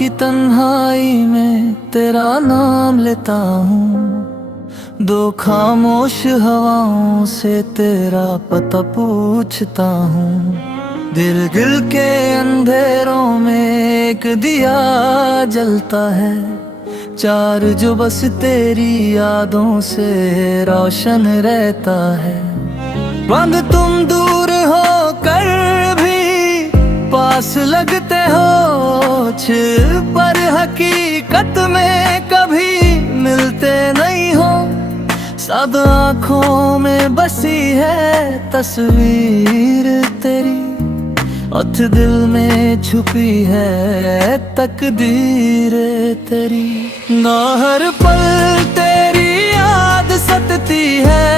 की तन्हाई में तेरा नाम लेता हूँ, दो खामोश हवाओं से तेरा पता पूछता हूँ। दिल दिल के अंधेरों में एक दिया जलता है, चार जो बस तेरी यादों से रोशन रहता है। बंद तुम दूर हो कर भी पास लगते हो, पर हकीकत में कभी मिलते नहीं हो। सब आँखों में बसी है तस्वीर तेरी, अथ दिल में छुपी है तकदीर तेरी। ना हर पल तेरी याद सतती है,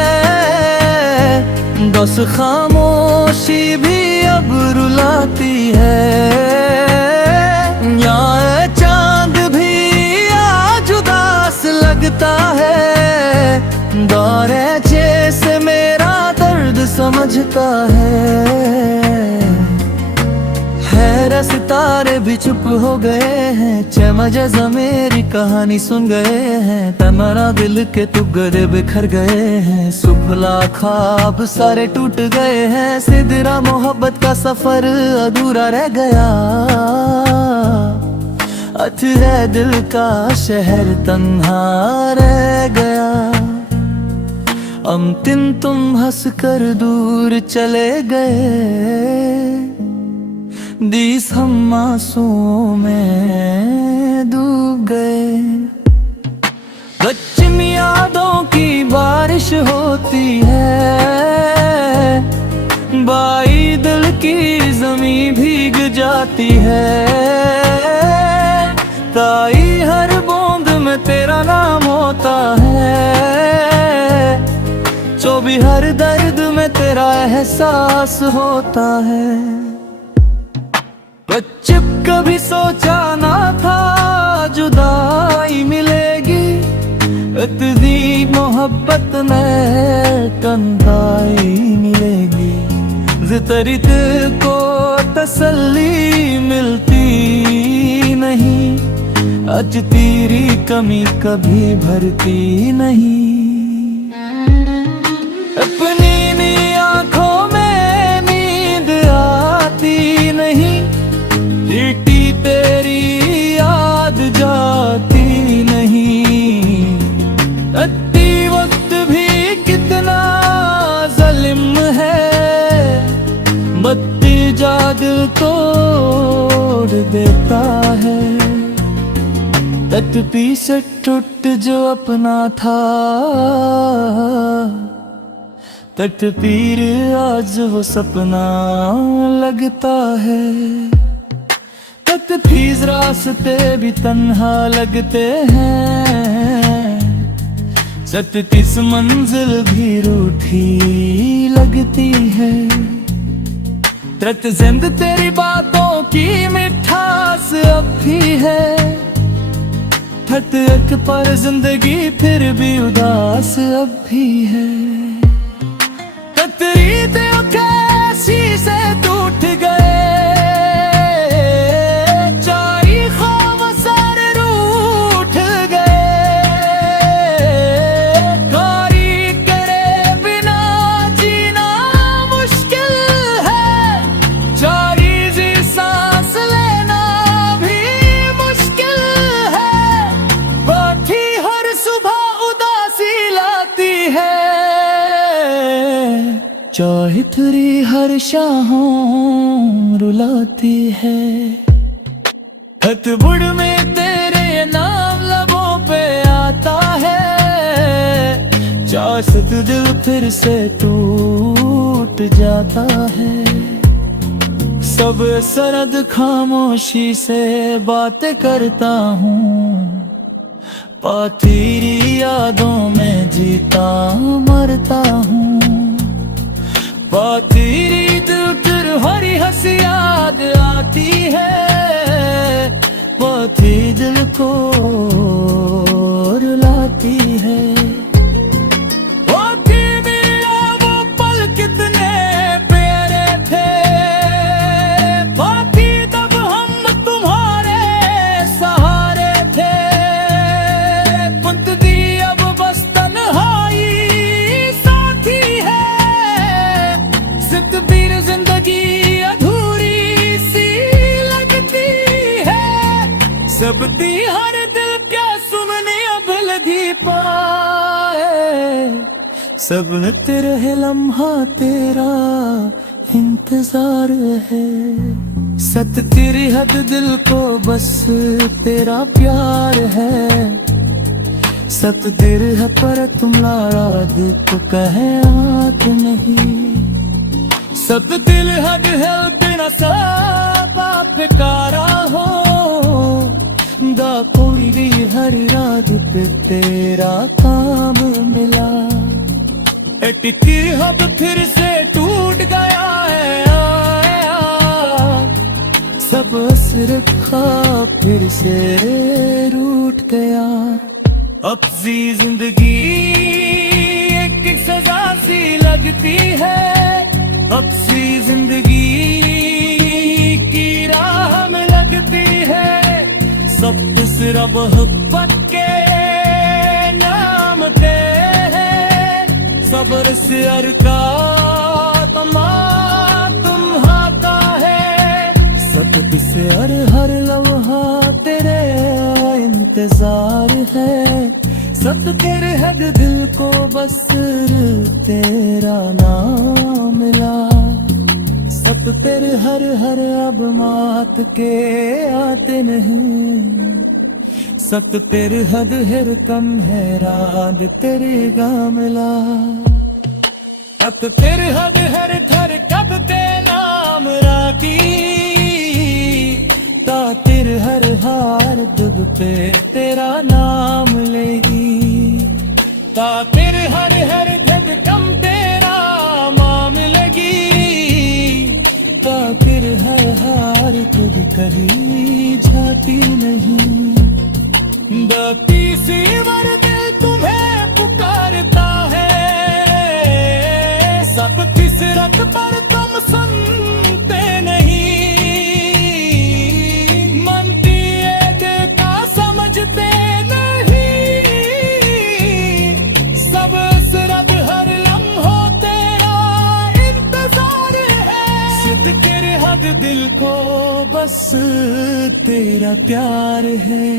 बस खामोशी भी अब रुलाती है। यहाँ चांद भी आज उदास लगता है, दौरे जैसे मेरा दर्द समझता है। सितारे भी चुप हो गए हैं, चमजा मेरी कहानी सुन गए हैं। तमरा दिल के टुकड़े बिखर गए हैं, सुफला ख्वाब सारे टूट गए हैं। सिदरा मोहब्बत का सफर अधूरा रह गया, अथ है दिल का शहर तन्हा रह गया। अंतिम तुम हंस कर दूर चले गए, दिस हम आंसुओं में डूब गए। बच्चन यादों की बारिश होती है, बाई दिल की जमीन भीग जाती है। ताई हर बूंद में तेरा नाम होता है, जो भी हर दर्द में तेरा एहसास होता है। बच्चे कभी सोचा ना था जुदाई मिलेगी, इतनी मोहब्बत में कंधाई मिलेगी। जितरित को तसल्ली मिलती नहीं, आज तेरी कमी कभी भरती नहीं। अपनी आंखों में नींद आती नहीं, तेरी याद जाती नहीं। अति वक्त भी कितना ज़ालिम है, बत्ती जादू तोड़ देता है। तट पीछे टूट जो अपना था, तट पीर आज वो सपना लगता है। तकदीर रास्ते भी तन्हा लगते हैं, सत्तीस मंजिल भी रूठी लगती है। तट जिंद तेरी बातों की मिठास अब भी है, तट एक पर जिंदगी फिर भी उदास अब भी है। तकदीर कैसी से टूट गए, चाहे तेरी हर शाहों रुलाती है। हथबुड़ में तेरे नाम लबों पे आता है, चाहत दिल फिर से टूट जाता है। सब सरद खामोशी से बातें करता हूँ, तेरी यादों में जीता मरता हूँ। तेरी दिल फिर हरी हंसी याद आती है, तेरी दिल को रुलाती है। वो पल कितने प्यारे थे, तब हम तुम्हारे तड़पती हर दिल क्या सुनने अब लगी पाए। सब तेरे है लम्हा तेरा इंतजार है। सत तेरी हद दिल को बस तेरा प्यार है। सत तेरे है पर तुम नाराज को कहे आत नहीं। सत दिल हद है तेरा साबा बेकारा हो। दा कोई भी हर रात पे तेरा काम मिला। एटी हब फिर से टूट गया है आया। सब असर खा फिर से रूठ गया। अब सी जिंदगी एक एक सजा सी लगती है। अब सी जिंदगी की राह में लगती है। सब सिर्फ मोहब्बत के नाम पे है। सब्र से हर का तुम हाथा है। सत से हर लम्हा तेरे इंतजार है। सत तेरे हद दिल को बस तेरा नाम मिला। सत तेरे हर अब मात के आते नहीं। सत तेरे हद हिर कम है रात तेरे गामला। सत तेरे हद हर थर कब ते नाम राती। ता तेरे हर हार दुग पे तेरा नाम लेगी। ता तेरे हर धक कम तेरा माम लगी। ता तेरे हर हार खुद कभी जाती नहीं। दाती सी वर्दे तुम्हें पुकारता है। सब फिसरत पर तुम सुनते नहीं। मनती का समझते नहीं। सब सिर्फ हर लम्हो तेरा इंतजार है। सिद्ध तेरे हद दिल को बस तेरा प्यार है।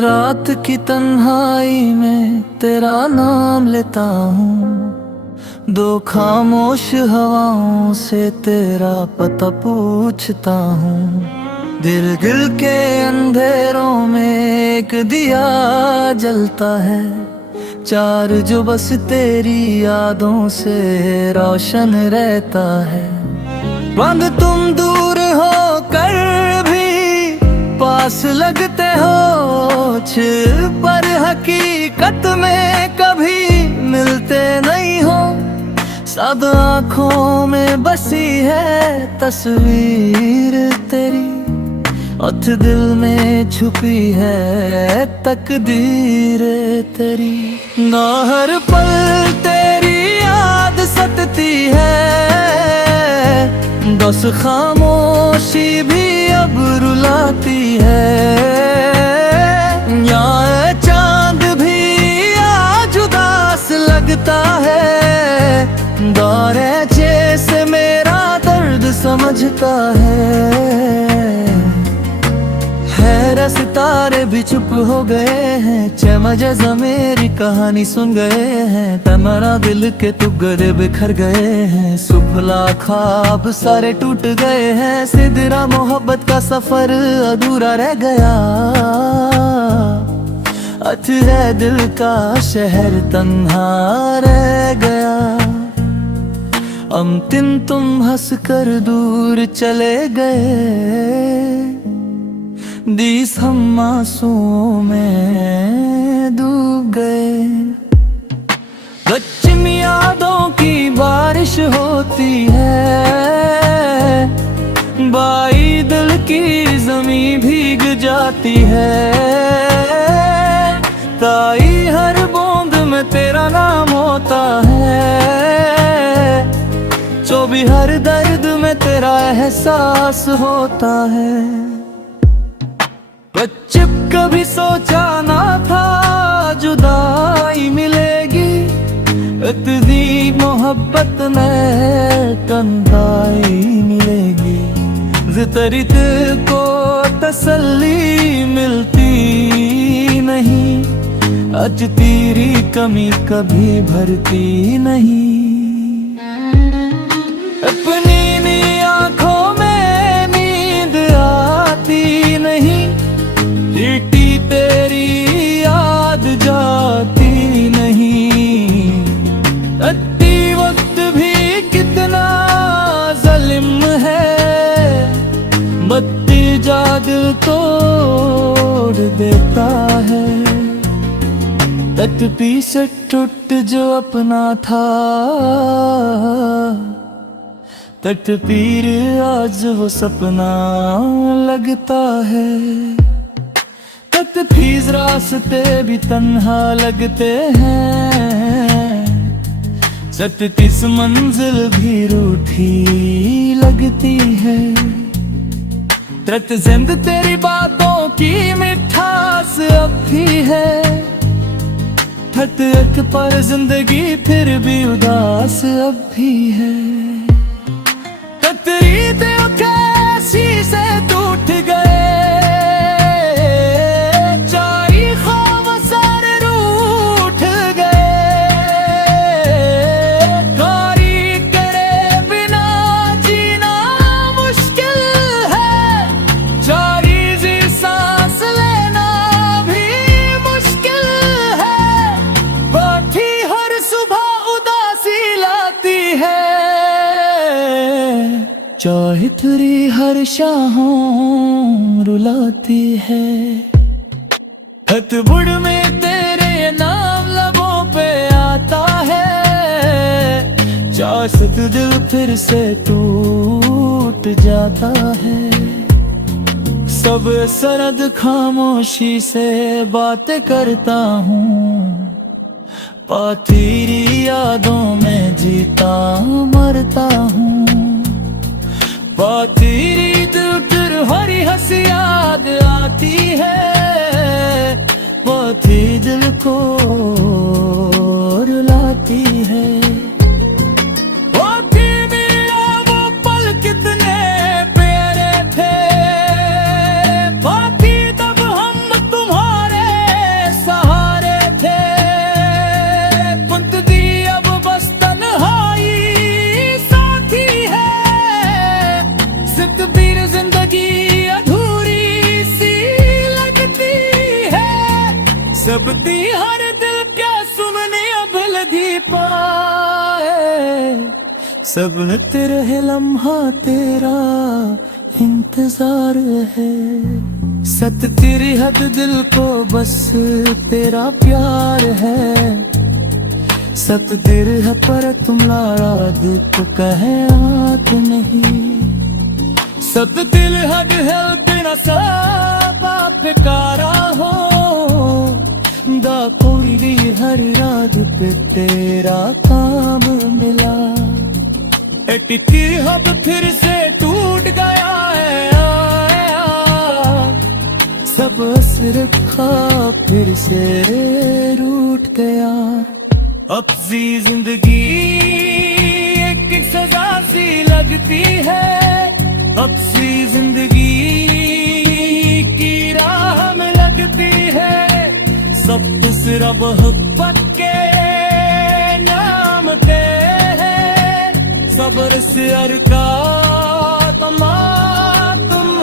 रात की तन्हाई में तेरा नाम लेता हूँ। दो खामोश हवाओं से तेरा पता पूछता हूँ। दिल के अंधेरों में एक दिया जलता है। चार जो बस तेरी यादों से रोशन रहता है। बंद तुम दूर हो कर भी पास लगते हो। पर हकीकत में कभी मिलते नहीं हो। सब आँखों में बसी है तस्वीर तेरी। उठ दिल में छुपी है तकदीर तेरी। ना हर पल तेरी याद सतती है। बस खामोशी भी अब रुलाती है। यहाँ चांद भी आज उदास लगता है। दौरे जैसे मेरा दर्द समझता है। सितारे भी चुप हो गए हैं। चमजा मेरी कहानी सुन गए हैं। तमरा दिल के टुकड़े बिखर गए हैं। सुफला ख्वाब सारे टूट गए हैं। सिदरा मोहब्बत का सफर अधूरा रह गया। अथ है दिल का शहर तन्हा रह गया। अंतिम तुम हंस कर दूर चले गए। दिस हम आंसुओं में डूब गए। बच्चन यादों की बारिश होती है। बाई दिल की जमी भीग जाती है। ताई हर बूंद में तेरा नाम होता है। जो भी हर दर्द में तेरा एहसास होता है। बच्चे कभी सोचा ना था जुदाई मिलेगी, इतनी मोहब्बत में कंधाई मिलेगी। तेरी दिल को तसल्ली मिलती नहीं, आज तेरी कमी कभी भरती नहीं। अपनी नी आंखों में नींद आती नहीं, चीटी तेरी याद जाती नहीं। अति वक्त भी कितना जालिम है, बत्ती जादू तोड़ देता है। तट पीछे टूट जो अपना था, तट पीर आज वो सपना लगता है। तट फीस रास्ते भी तन्हा लगते हैं, सत्तीस मंजिल भी रूठी लगती है। तट जिंद तेरी बातों की मिठास अब भी है, हट एक पर जिंदगी फिर भी उदास अब भी है। तेरी दिल कैसी से टूट गए, चाई ख्वाब सारे रूठ गए। कारी करे बिना जीना मुश्किल है, चारी जी सांस लेना भी मुश्किल है। बैठी हर सुबह उदासी लाती है, चाहे तेरी हर शाहों रुलाती है। हथ बुढ़ में तेरे नाम लबों पे आता है, चाहत दिल फिर से टूट जाता है। सब सरद खामोशी से बातें करता हूँ, पाथीरी यादों में जीता मरता हूँ। तेरी दिल फिर हरी हंसी याद आती है, पाथी दिल को रुलाती है। वो पल कितने प्यारे थे, पाथी तब हम तुम्हारे सहारे थे। पुंत दी अब बस तन्हाई साथी है, सितबीर जिंदगी अधूरी सी लगती है। सबती हर दिल क्या सुनने अब लधी पाए, सब तेरे लम्हा तेरा इंतजार है। सत तेरी हद दिल को बस तेरा प्यार है, सत तेरे है पर तुम्हारा दुख कहे आत नहीं। सत दिल हद है तेरा सबा पिकारा हो, दा कोई हर रात पे तेरा काम मिला। एटी तेरी हब फिर से टूट गया है, सब असर खा फिर से रूठ गया। अब सी जिंदगी एक एक सजा सी लगती है, अब सी जिंदगी की राह में लगती है। सब सिर्फ मोहब्बत के नाम पे है, सब्र से अर का तुम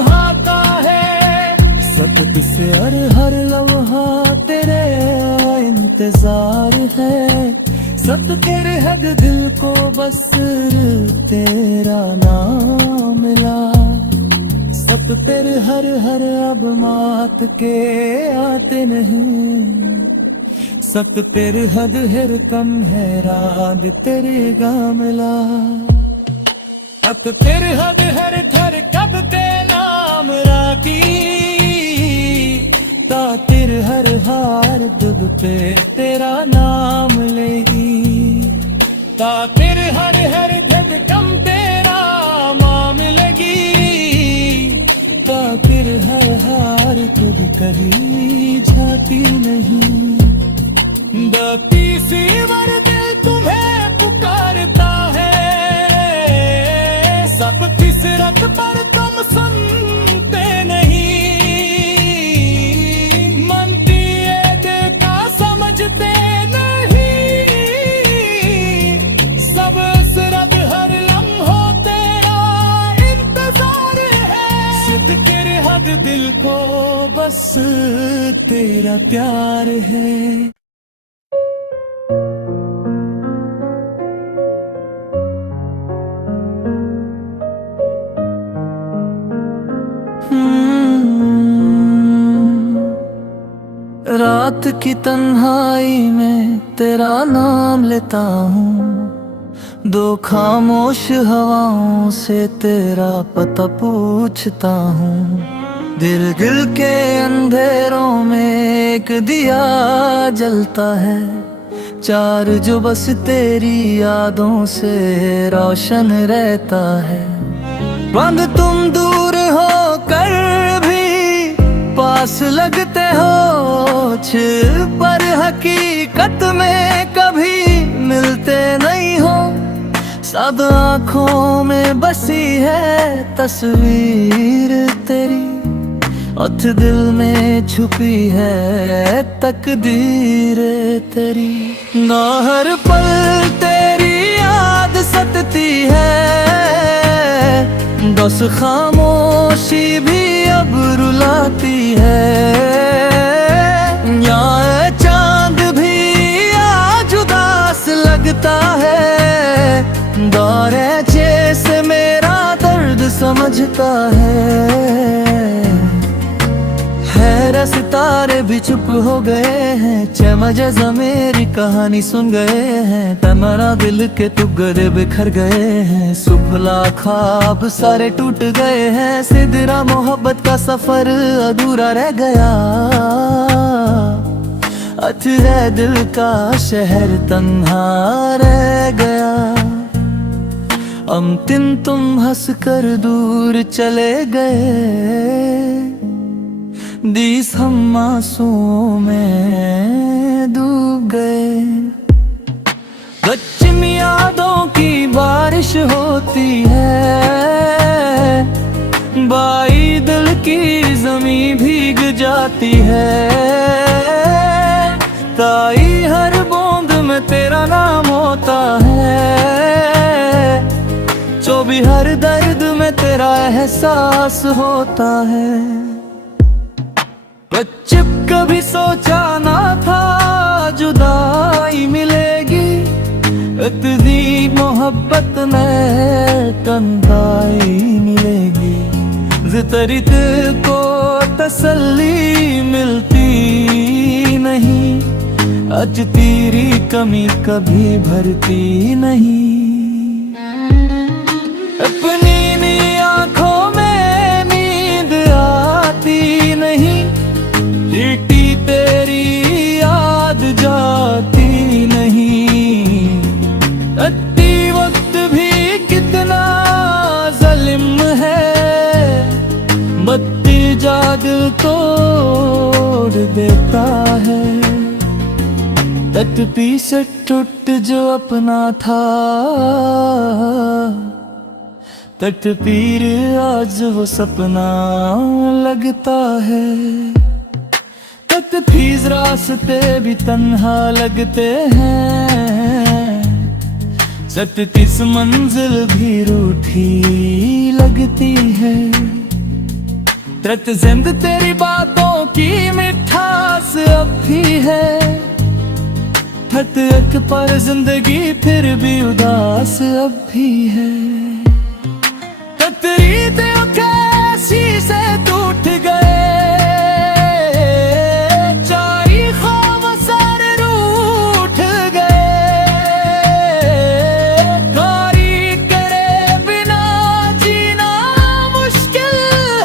हाथा है। सब से हर लम्हा तेरे इंतजार है, सब तेरे हद दिल को बस तेरा नाम मिला। सब तेरे हर अब मात के आते नहीं, सब तेरे हद हर कम है राग तेरे गामला। अब तेरे हद हर थर कब ते नाम रागी, ता तेरे हर हार दुब पे तेरा नाम लेगी। ता तेरे हर धक कम तेरा माम लगी, ता तेरे हर हार खुद कभी धड़कती सी दिल तुम्हें पुकारता है, सब फिसरत पर तुम सुनते नहीं, मनती देखा समझते नहीं, सब असरद हर लम्हो तेरा इंतजार है, सिद्के हद दिल को बस तेरा प्यार है। रात की तन्हाई में तेरा नाम लेता हूँ, दो खामोश हवाओं से तेरा पता पूछता हूँ, दिल के अंधेरों में एक दिया जलता है, चार जो बस तेरी यादों से रोशन रहता है। बंद तुम दूर हो कर भी पास लगते हो, पर हकीकत में कभी मिलते नहीं हो, सब आँखों में बसी है तस्वीर तेरी, उठ दिल में छुपी है तकदीर तेरी, ना हर पल तेरी याद सतती है, बस खामोशी भी अब रुलाती है, यहाँ चांद भी आज उदास लगता है, दौरे जैसे मेरा दर्द समझता है सितारे भी चुप हो गए हैं, चमजा मेरी कहानी सुन गए हैं, तमरा दिल के टुकड़े बिखर गए हैं, सुफला ख्वाब सारे टूट गए हैं, सिदरा मोहब्बत का सफर अधूरा रह गया, अथरा दिल का शहर तन्हा रह गया, अंतिम तुम हंस कर दूर चले गए, दिस हम आंसुओं में डूब गए, बच्चन यादों की बारिश होती है, बाई दिल की जमी भीग जाती है, ताई हर बूंद में तेरा नाम होता है, जो भी हर दर्द में तेरा एहसास होता है। बच्चप कभी सोचा ना था जुदाई मिलेगी, इतनी मोहब्बत में तन्हाई मिलेगी, जितनी दिल को तसल्ली मिलती नहीं, आज तेरी कमी कभी भरती नहीं, अपनी आँखों में नींद आती नहीं, चीटी तेरी याद जाती नहीं, अति वक्त भी कितना जालिम है, बत्ती जादू तोड़ देता है, तट पीछे टूट जो अपना था, तट पीर आज वो सपना लगता है, तट फीस रास्ते भी तन्हा लगते हैं, सत किस मंजिल भी रूठी लगती है, तट जिंद तेरी बातों की मिठास अब भी है, तट एक पर जिंदगी फिर भी उदास अब भी है, तरीते कैसी से टूट गए, चारी ख्वाब सारे रूठ गए, कारी करे बिना जीना मुश्किल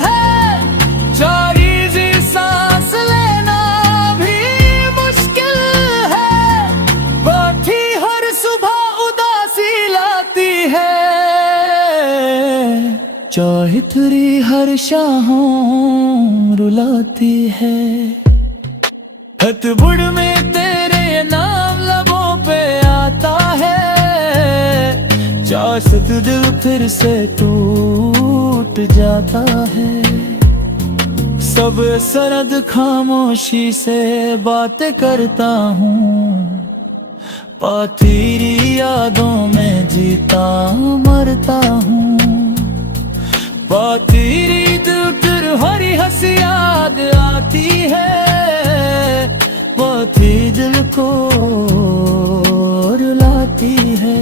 है, चारी जी सांस लेना भी मुश्किल है, बैठी हर सुबह उदासी लाती है, चाहे तेरी हर शाहों रुलाती है, हथ बुढ़ में तेरे नाम दिल फिर से टूट जाता है। सब सरद खामोशी से बातें करता हूँ, पाथीरी यादों में जीता मरता हूँ। पाथीरी दिल फिर हरी हंसी याद आती है, पाथी दिल को रुलाती है।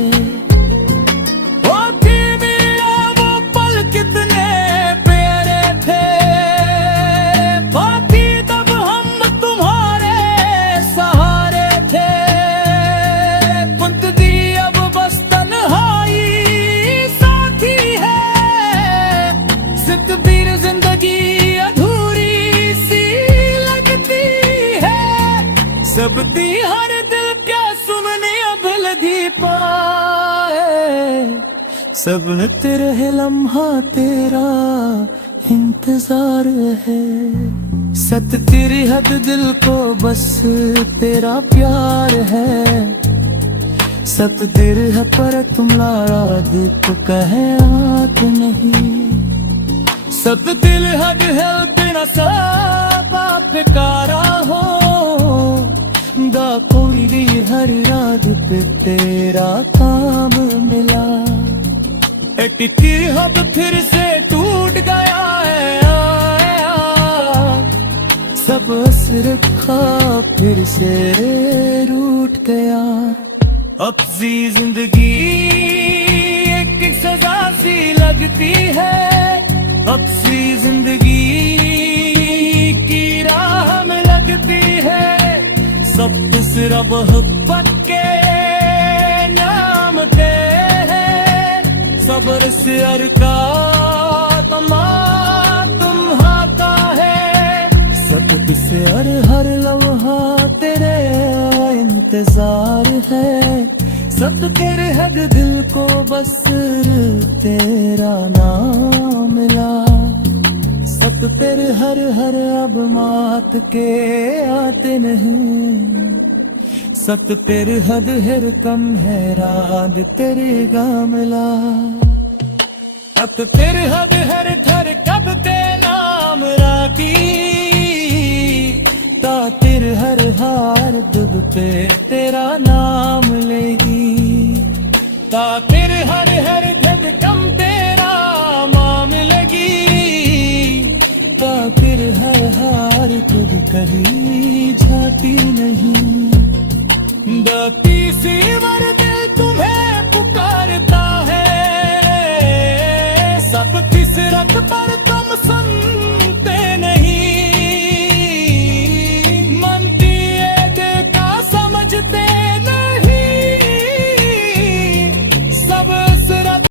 सबती हर दिल क्या सुनने अब लधी पाए, सब तेरे है लम्हा तेरा इंतजार है। सत तेरी हद दिल को बस तेरा प्यार है, सत दिल है पर तुम्हारा दिल को कहे आत नहीं। सत दिल हद है तेरा सब बेकारा हो, दा कोई भी हर रात पे तेरा काम मिला। एटी हब फिर से टूट गया है आया, सब असर खा फिर से रूठ गया। अब सी जिंदगी एक एक सजा सी लगती है, अब सी जिंदगी की राह में लगती है। सब सिर्फ मोहब्बत के नाम पे है, सब्र से हर का तुम हाथा है। सब से हर लम्हा तेरे इंतजार है, सब तेरे हद दिल को बस तेरा नाम मिला। सत तेरे हर अब मात के आते नहीं, सत तेरे हद हर कम है रात तेरे गामला। सत तेरे हद हर थर कब ते नाम राती, ता तेरे हर हार दुब पे तेरा नाम लेगी। ता तेरे हर धद कम तेरा माम लगी, ता तेरे हर हार खुद कभी जाती नहीं। दाती सी वर दिल तुम्हें पुकारता है, सब किस रत पर